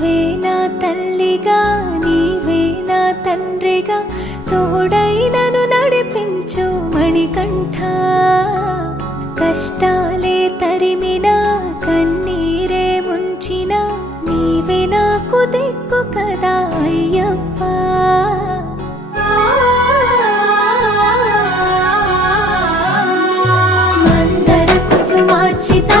నీవే నా తల్లిగా నీవే నా తండ్రిగా తోడై నన్ను నడిపించు మణికంఠ కష్టాలే తరిమినా కన్నీరే ముంచినా నీవే నాకు దిక్కు కదా అయ్యప్ప మందర కుసుమార్చితా